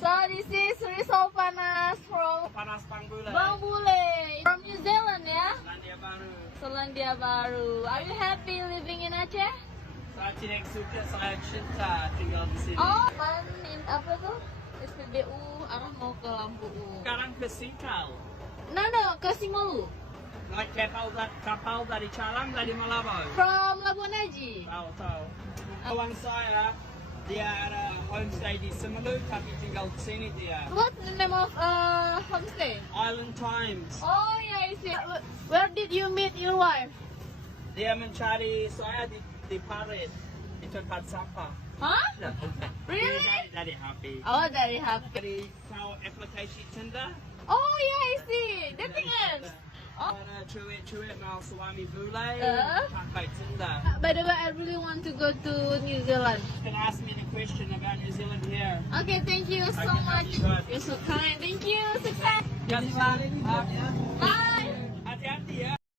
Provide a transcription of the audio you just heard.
So this is Risol Panas from Panas Bule. Bule from New Zealand ya. Selandia Baru. Selandia Baru. Are you happy living in Aceh? Saya tidak suka, saya cinta tinggal di sini. Oh, in apa tuh? SPBU arah mau ke lampu'uk. Sekarang ke Tinggal. No, ke Simolu. Naik kapal dari Calang, dari Malabo. From Labuan Haji. Tahu. Kawan saya, dia ada homestay di Senang, tapi tinggal di sini dia. What's the name of homestay? Island Times. Oh yeah, I see. Where did you meet your wife? Dia mencari saya di parit, di tempat sampah. Huh? Really? Dari HP. Oh, dari HP. Dari tahu aplikasi Tinder. Oh yeah, I see. Dating apps. Oh. Ada cewek-cewek mau suami bule, Uh? pakai Tinder. By the way, I really want to go to New Zealand. You can ask me the question about New Zealand here. Okay, thank you so Okay, much. thank you. You're so kind. Thank you. Success. Terima kasih, Pak.